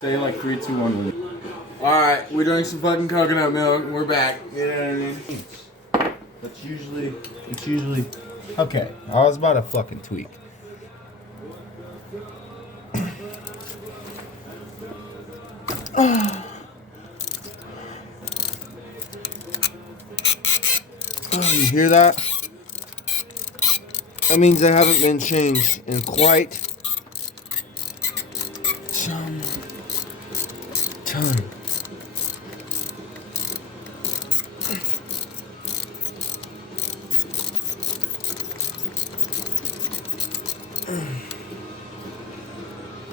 Say like 3, 2, 1. Alright, we drank some fucking coconut milk and we're back. You know what I mean? It's usually. Okay, I was about to fucking tweak. Oh, you hear that? That means I haven't been changed in quite some time.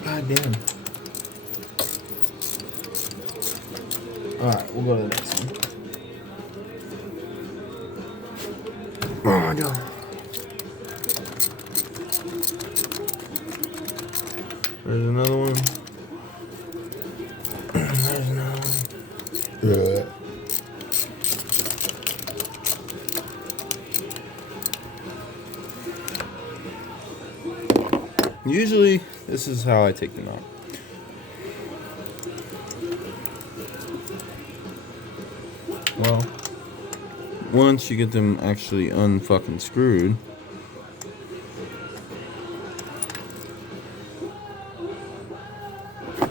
God damn. Alright, we'll go to the next one. Oh, no. There's another one. There's another one. Usually, this is how I take them out. Well, once you get them actually unfucking screwed,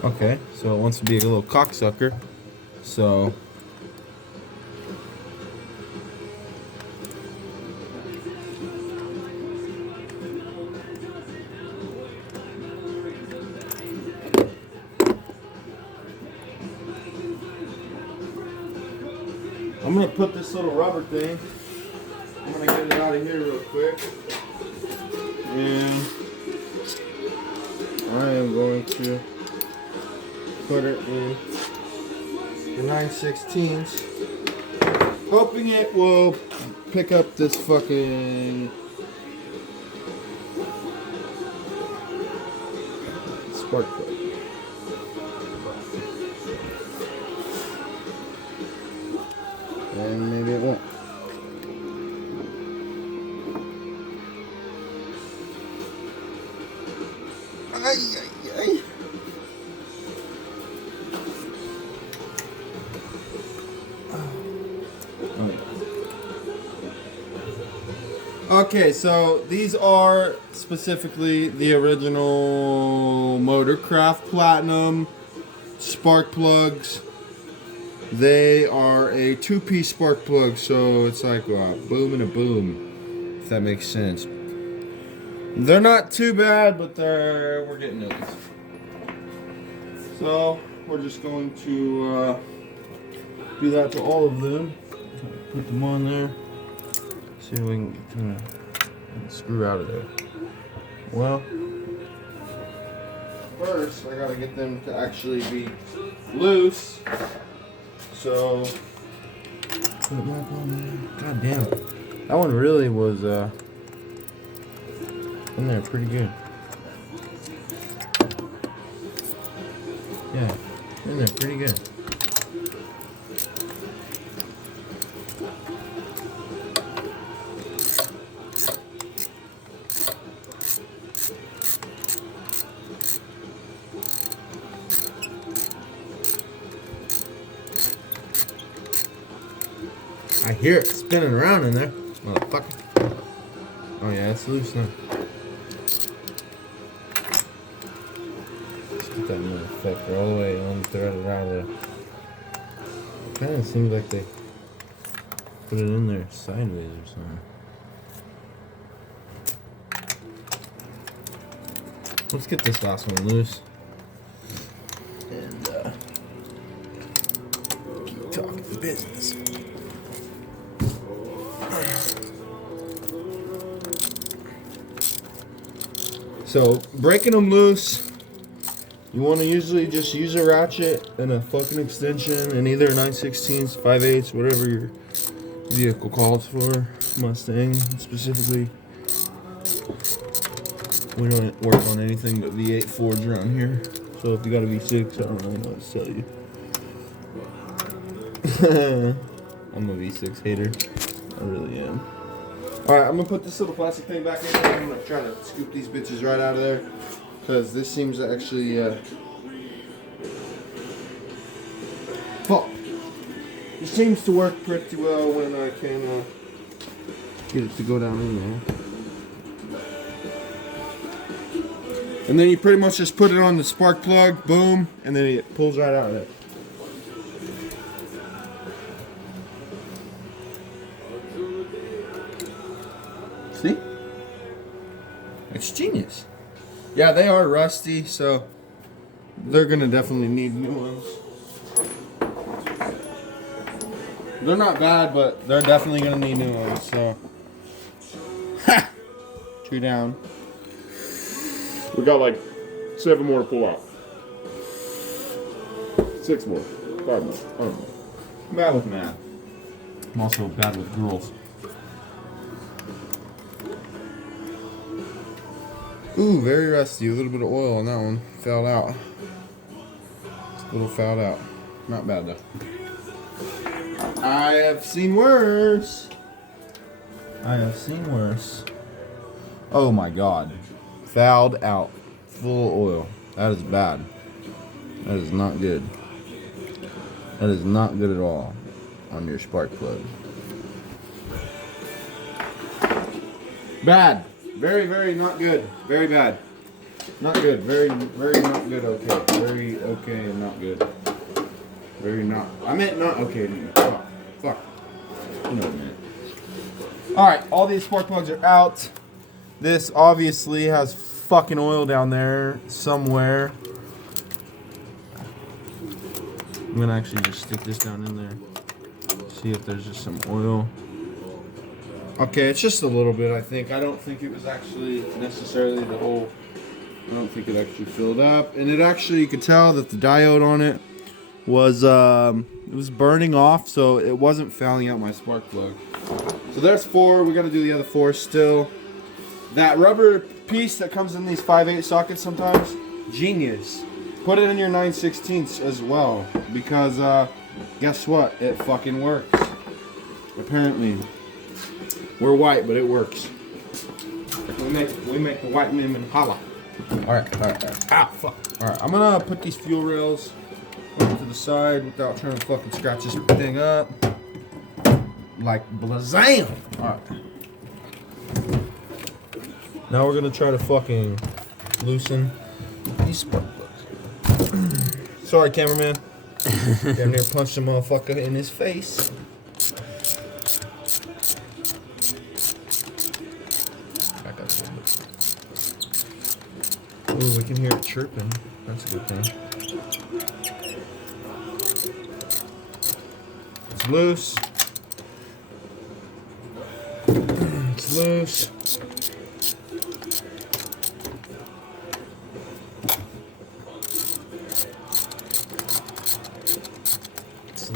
okay, so it wants to be a little cocksucker, so I'm gonna put this little rubber thing, I'm gonna get it out of here real quick, and I am going to put it in the 9/16, hoping it will pick up this fucking spark plug. And maybe it won't. Ay, ay, ay. Okay, so these are specifically the original Motorcraft Platinum spark plugs. They are a 2-piece spark plug, so it's like a boom and a boom, if that makes sense. They're not too bad, but we're getting those. So we're just going to do that to all of them. Put them on there. See if we can kind of screw out of there. Well, first I gotta get them to actually be loose. So, put it back on there. God damn. That one really was in there pretty good. Yeah, in there pretty good. I hear it spinning around in there, motherfucker. Oh yeah, it's loose now. Let's get that motherfucker all the way unthreaded out of there. It kind of seems like they put it in there sideways or something. Let's get this last one loose. And keep talking business. So, breaking them loose, you want to usually just use a ratchet and a fucking extension and either 9/16, 5/8, whatever your vehicle calls for. Mustang specifically. We don't work on anything but V8 Fords around here. So if you got a V6, I don't really know what to tell you. I'm a V6 hater. I really am. Alright, I'm gonna put this little plastic thing back in there. I'm gonna try to scoop these bitches right out of there. Because this seems to actually Fuck. It seems to work pretty well when I can get it to go down in there. And then you pretty much just put it on the spark plug, boom, and then it pulls right out of it. See? It's genius. Yeah, they are rusty, so they're gonna definitely need new ones. They're not bad, but they're definitely gonna need new ones, so. Ha! 2 down. We got like 7 more to pull out. 6 more. 5 more. I don't know. I'm bad with math. I'm also bad with girls. Ooh, very rusty. A little bit of oil on that one. Fouled out. A little fouled out. Not bad though. I have seen worse. I have seen worse. Oh my god. Fouled out. Full of oil. That is bad. That is not good. That is not good at all on your spark plug. Bad. Very, very not good. Very bad. Not good. Very, very not good. Okay. Very okay and not good. Very not. I meant not okay. Fuck. Fuck. You know what I meant. Alright. All these spark plugs are out. This obviously has fucking oil down there somewhere. I'm gonna actually just stick this down in there. See if there's just some oil. Okay, it's just a little bit, I think. I don't think it was actually necessarily the whole. I don't think it actually filled up. And it actually, you could tell that the diode on it was burning off, so it wasn't fouling out my spark plug. So there's 4. We gotta do the other 4 still. That rubber piece that comes in these 5/8 sockets sometimes, genius. Put it in your 9/16 as well, because guess what? It fucking works. Apparently, we're white, but it works. We make the white men holla. All right. Ah, fuck. All right, I'm gonna put these fuel rails to the side without trying to fucking scratch this thing up. Like blazam. All right. Now we're gonna try to fucking loosen these spark plugs. Sorry, cameraman. Damn near punched the motherfucker in his face. Back up a little bit. Ooh, we can hear it chirping. That's a good thing. It's loose. It's loose.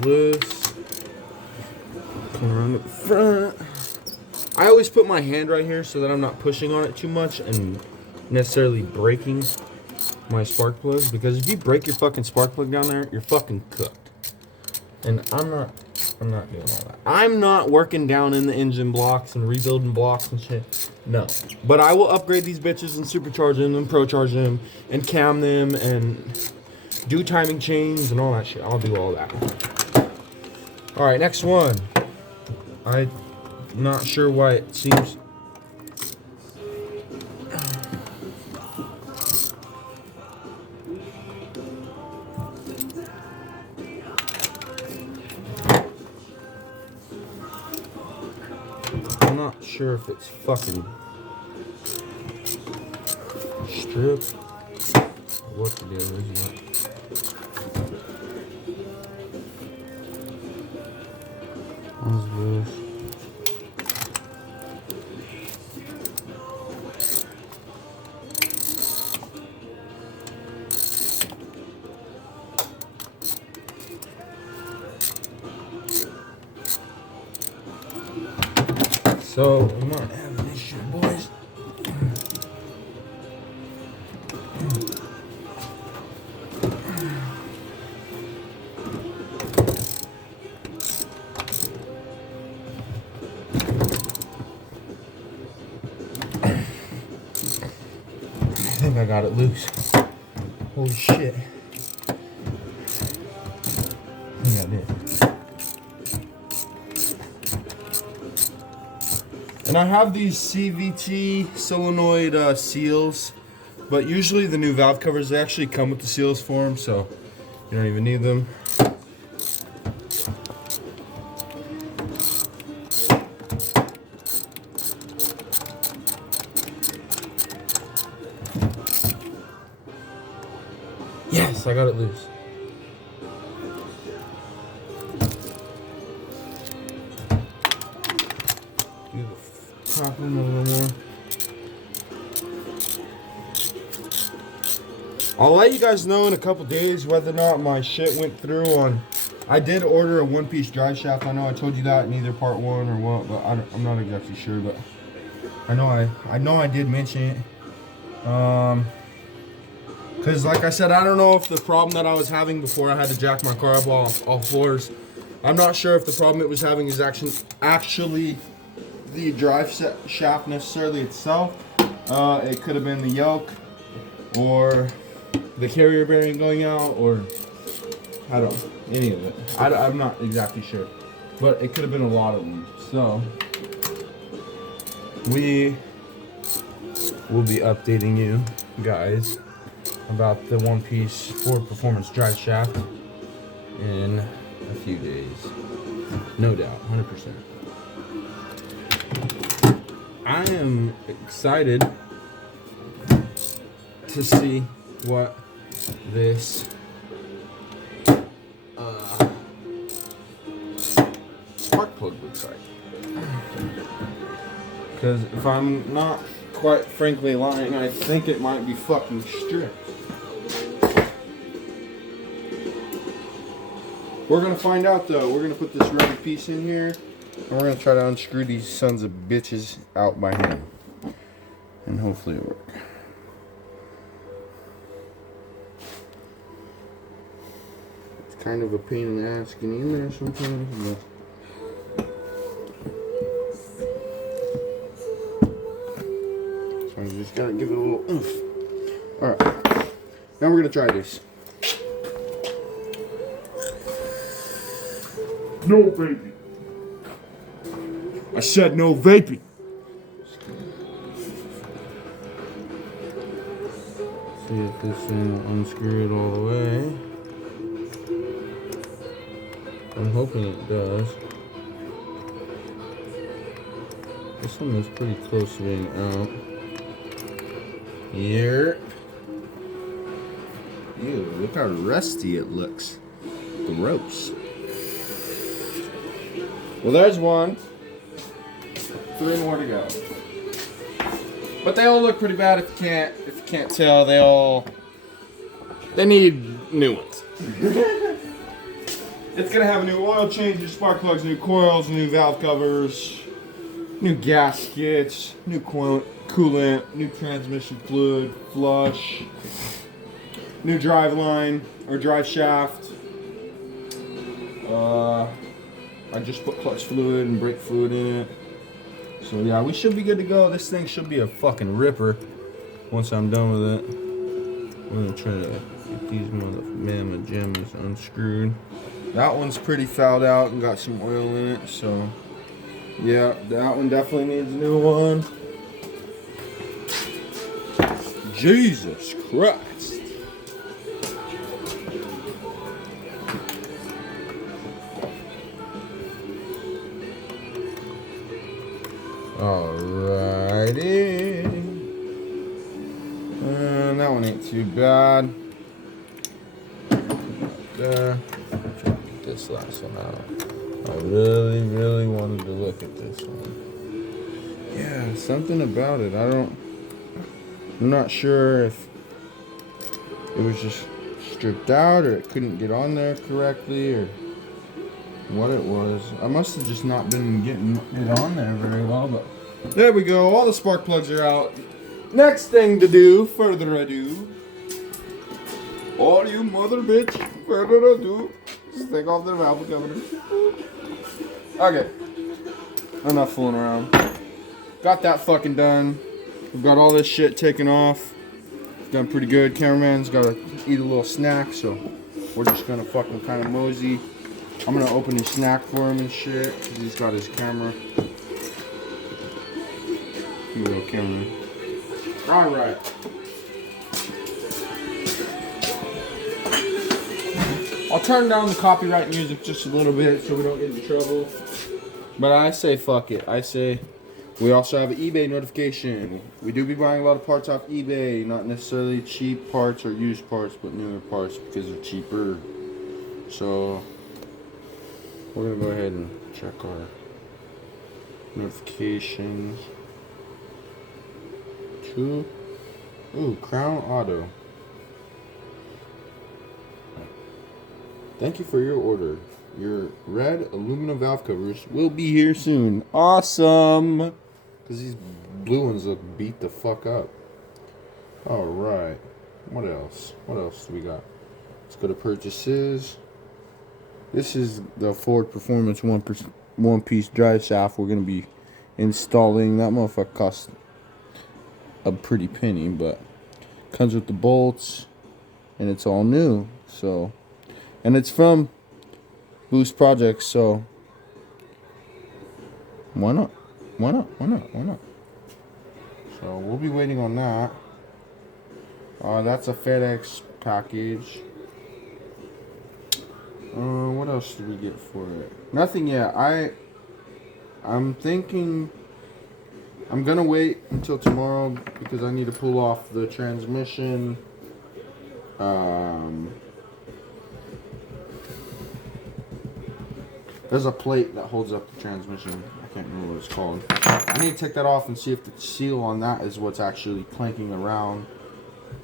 Loose. Come around the front. I always put my hand right here so that I'm not pushing on it too much and necessarily breaking my spark plugs, because if you break your fucking spark plug down there, you're fucking cooked. And I'm not doing all that. I'm not working down in the engine blocks and rebuilding blocks and shit. No. But I will upgrade these bitches and supercharge them and procharge them and cam them and do timing chains and all that shit. I'll do all that. Alright, next one. I'm not sure why it seems... I'm not sure if it's fucking stripped. What the deal is that? So, I'm not having this shit, boys. I think I got it loose. Holy shit. I got And I have these CVT solenoid seals, but usually the new valve covers, they actually come with the seals for them, so you don't even need them. Yes, I got it loose. Do the top one a little more. I'll let you guys know in a couple days whether or not my shit went through on. I did order a one-piece drive shaft. I know I told you that in either part 1 or what, but I'm not exactly sure. But I know I did mention it. Because like I said, I don't know if the problem that I was having before I had to jack my car up all floors. I'm not sure if the problem it was having is actually the drive shaft necessarily itself. It could have been the yoke or the carrier bearing going out, or I don't know, any of it. I'm not exactly sure, but it could have been a lot of them. So we will be updating you guys about the one-piece Ford Performance drive shaft in a few days, no doubt, 100%. I am excited to see what this spark plug looks like. Because if I'm not quite frankly lying, I think it might be fucking stripped. We're gonna find out though. We're gonna put this rubber piece in here, and we're gonna try to unscrew these sons of bitches out by hand, and hopefully it'll work. It's kind of a pain in the ass getting in there sometimes, but so I just gotta give it a little oomph. All right, now we're gonna try this. No vaping. I said no vaping. See if this thing will unscrew it all the way. I'm hoping it does. This one is pretty close to being out. Here. Ew, look how rusty it looks. Gross. Well, there's one. 3 more to go. But they all look pretty bad if you can't tell. They need new ones. It's gonna have a new oil change, new spark plugs, new coils, new valve covers, new gaskets, new coolant, new transmission fluid, flush, new drive line or drive shaft. I just put clutch fluid and brake fluid in it. So yeah, we should be good to go. This thing should be a fucking ripper once I'm done with it. We're gonna try to get these mamma gems unscrewed. That one's pretty fouled out and got some oil in it, so yeah, that one definitely needs a new one. Jesus Christ. Alrighty. And that one ain't too bad. There. Try to get this last one out. I really wanted to look at this one. Yeah, something about it. I'm not sure if it was just stripped out or it couldn't get on there correctly or what it was. I must have just not been getting it on there very well, but there we go. All the spark plugs are out. Next thing to do, further ado, all you mother bitch, further ado, just take off the valve cover. Okay, enough fooling around. Got that fucking done. We've got all this shit taken off. Done pretty good. Cameraman's got to eat a little snack, so we're just gonna fucking kind of mosey. I'm gonna open his snack for him and shit, because he's got his camera. little camera. All right. I'll turn down the copyright music just a little bit so we don't get in trouble. But I say fuck it. I say we also have an eBay notification. We do be buying a lot of parts off eBay, not necessarily cheap parts or used parts, but newer parts because they're cheaper. So we're gonna go ahead and check our notifications. Crown Auto. Thank you for your order. Your red aluminum valve covers will be here soon. Awesome! Because these blue ones look beat the fuck up. Alright. What else? What else do we got? Let's go to purchases. This is the Ford Performance one-piece drive shaft we're going to be installing. That motherfucker costs a pretty penny, but comes with the bolts and it's all new. So, and it's from Boost Projects, so why not? Why not? Why not? Why not? So we'll be waiting on that. That's a FedEx package. What else did we get for it? Nothing yet. I'm thinking I'm gonna wait until tomorrow because I need to pull off the transmission. There's a plate that holds up the transmission. I can't remember what it's called. I need to take that off and see if the seal on that is what's actually clanking around.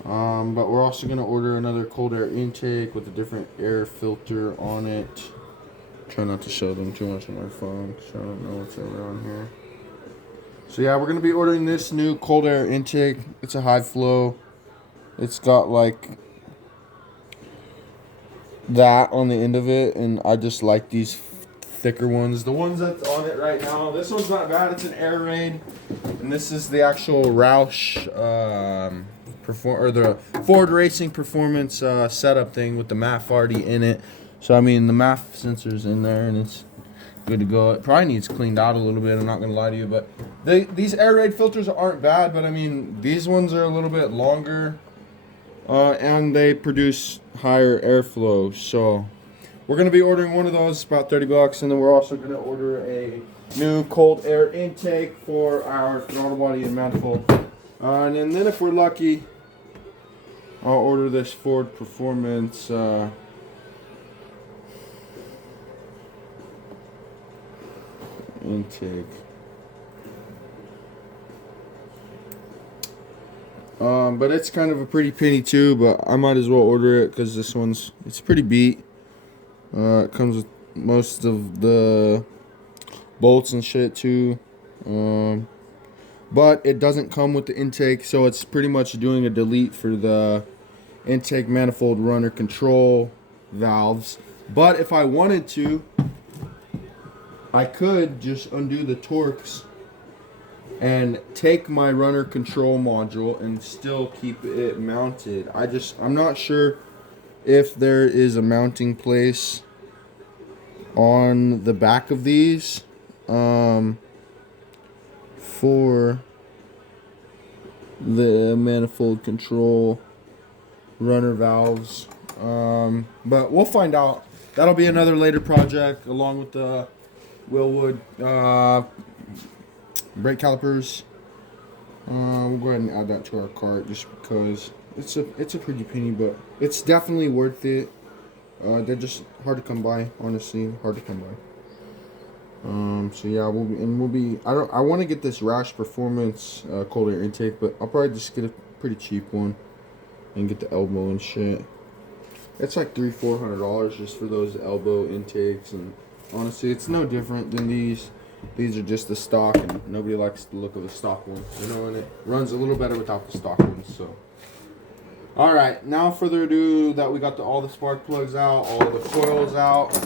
But we're also going to order another cold air intake with a different air filter on it. Try not to show them too much on my phone because I don't know what's around here. So yeah, we're going to be ordering this new cold air intake. It's a high flow. It's got like that on the end of it, and I just like these thicker ones. The ones that's on it right now, this one's not bad. It's an Air Raid, and this is the actual Roush the Ford Racing Performance setup thing with the MAF already in it. So I mean the MAF sensor's in there and it's good to go. It probably needs cleaned out a little bit, I'm not gonna lie to you, but these Air Raid filters aren't bad, but I mean these ones are a little bit longer and they produce higher airflow. So we're gonna be ordering one of those, about $30, and then we're also gonna order a new cold air intake for our throttle body and manifold. And then if we're lucky, I'll order this Ford Performance intake. But it's kind of a pretty penny too, but I might as well order it because this it's pretty beat. It comes with most of the bolts and shit too. But it doesn't come with the intake, so it's pretty much doing a delete for the intake manifold runner control valves. But if I wanted to, I could just undo the Torx and take my runner control module and still keep it mounted. I'm not sure if there is a mounting place on the back of these for the manifold control runner valves, but we'll find out. That'll be another later project along with the Willwood brake calipers. We'll go ahead and add that to our cart just because it's a pretty penny, but it's definitely worth it. They're just hard to come by, honestly, hard to come by. So yeah, I want to get this Roush Performance cold air intake, but I'll probably just get a pretty cheap one and get the elbow and shit. It's like $300-400 just for those elbow intakes, and honestly, it's no different than these. These are just the stock, and nobody likes the look of the stock one, you know, and it runs a little better without the stock ones. So, all right, now further ado, that we got all the spark plugs out, all the coils out,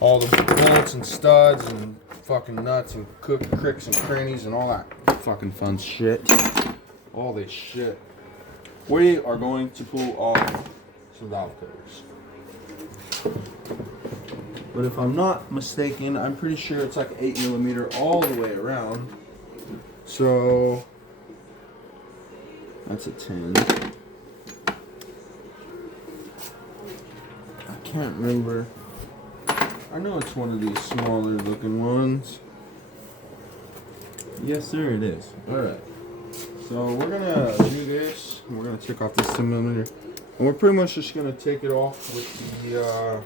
all the bolts and studs and fucking nuts and cricks and crannies and all that fucking fun shit. All this shit. We are going to pull off some valve covers. But if I'm not mistaken, I'm pretty sure it's like 8mm all the way around. So that's a 10. I can't remember. I know it's one of these smaller looking ones. Yes, sir, it is. Alright. So we're gonna do this. We're gonna check off this thermometer. And we're pretty much just gonna take it off with the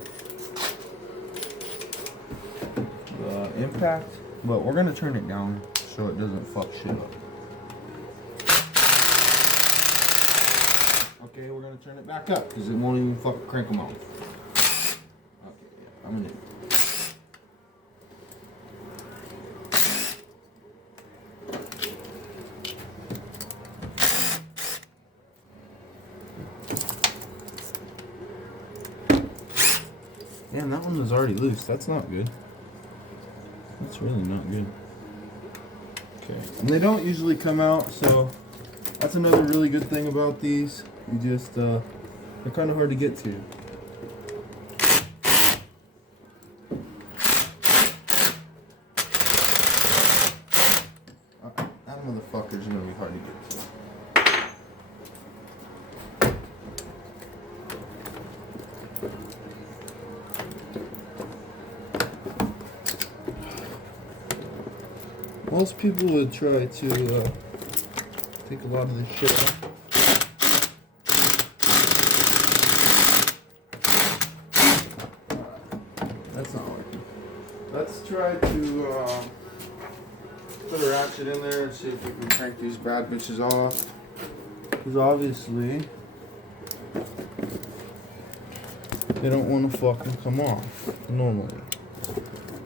impact. But we're gonna turn it down so it doesn't fuck shit up. Okay, we're gonna turn it back up because it won't even fucking crank them off. Okay, yeah, I'm gonna. Damn, that one was already loose. That's not good. That's really not good. Okay. And they don't usually come out, so that's another really good thing about these. You just, they're kind of hard to get to. That motherfucker's gonna be hard to get to. Most people would try to take a lot of this shit off. That's not working. Let's try to put a ratchet in there and see if we can crank these bad bitches off. Because obviously, they don't want to fucking come off normally.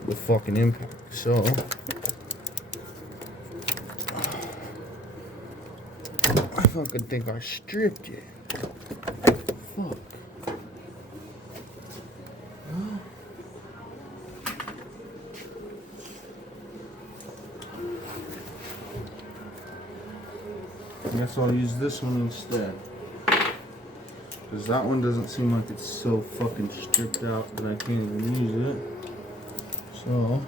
The fucking impact. So, I fucking think I stripped it. Fuck. I guess I'll use this one instead. Because that one doesn't seem like it's so fucking stripped out that I can't even use it. So,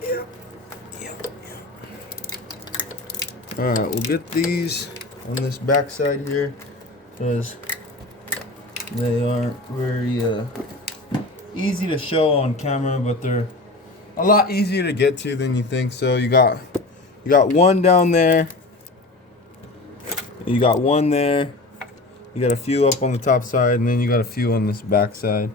yeah. Alright, we'll get these on this back side here because they aren't very easy to show on camera, but they're a lot easier to get to than you think. So you got one down there, you got one there, you got a few up on the top side, and then you got a few on this back side.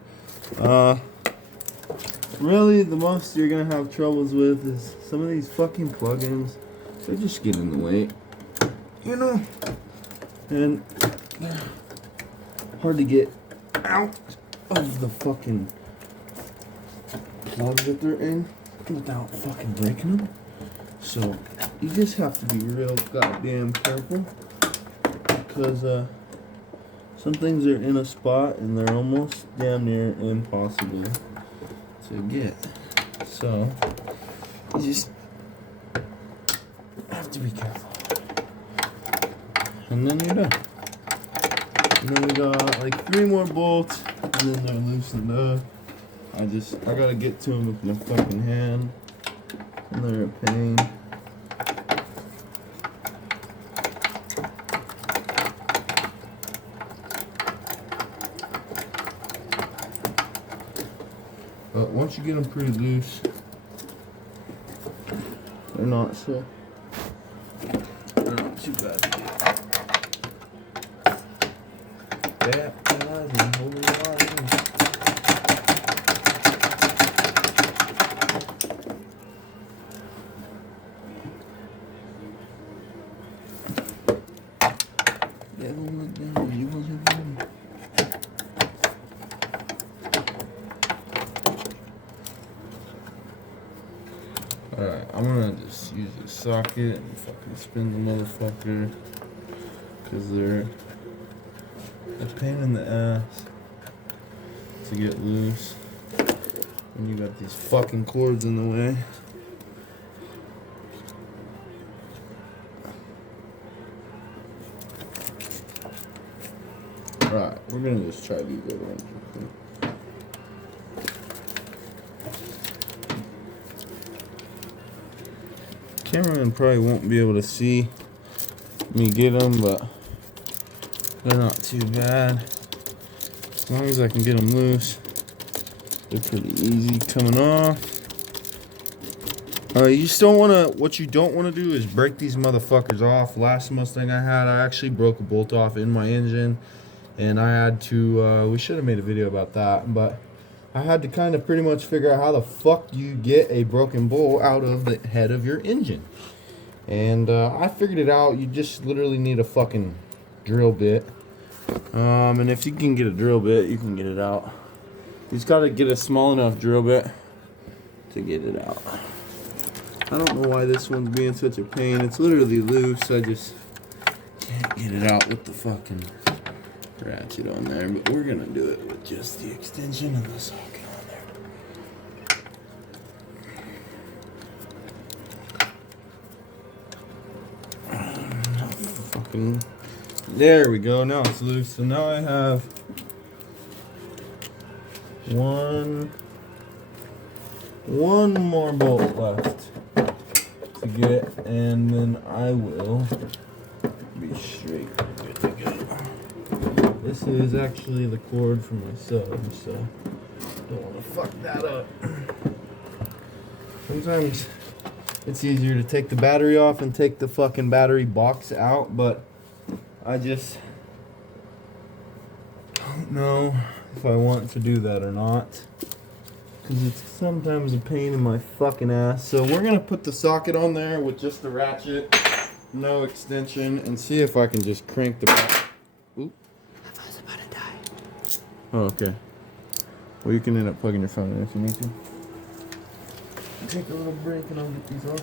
Really, the most you're gonna have troubles with is some of these fucking plugins. They just get in the way, you know, and they're hard to get out of the fucking plug that they're in without fucking breaking them. So you just have to be real goddamn careful because some things are in a spot and they're almost damn near impossible to get. So you just have to be careful. And then you're done. And then we got like 3 more bolts, and then they're loosened up. I gotta get to them with my fucking hand, and they're a pain. But once you get them pretty loose, they're not too bad to get. Baptizing holy water. Devil look down, you wasn't down. Alright, I'm gonna just use this socket and fucking spin the motherfucker. Because they're a pain in the ass to get loose when you got these fucking cords in the way. Alright, we're gonna just try these other ones. Cameraman probably won't be able to see me get them, but they're not too bad. As long as I can get them loose, they're pretty easy coming off. You just don't want to, what you don't want to do is break these motherfuckers off. Last Mustang I had, I actually broke a bolt off in my engine, and I had to, we should have made a video about that, but I had to kind of pretty much figure out how the fuck you get a broken bolt out of the head of your engine. And I figured it out. You just literally need a fucking drill bit. And if you can get a drill bit, you can get it out. You just gotta get a small enough drill bit to get it out. I don't know why this one's being such a pain. It's literally loose. I just can't get it out with the fucking ratchet on there. But we're gonna do it with just the extension and the socket on there. Fucking. There we go. Now it's loose. So now I have one more bolt left to get, and then I will be straight good to go. This is actually the cord for my sub, so don't want to fuck that up. Sometimes it's easier to take the battery off and take the fucking battery box out, but I just don't know if I want to do that or not, because it's sometimes a pain in my fucking ass. So we're gonna put the socket on there with just the ratchet, no extension, and see if I can just crank the back. Oop. I was about to die. Oh, okay. Well, you can end up plugging your phone in if you need to. Take a little break and I'll get these off.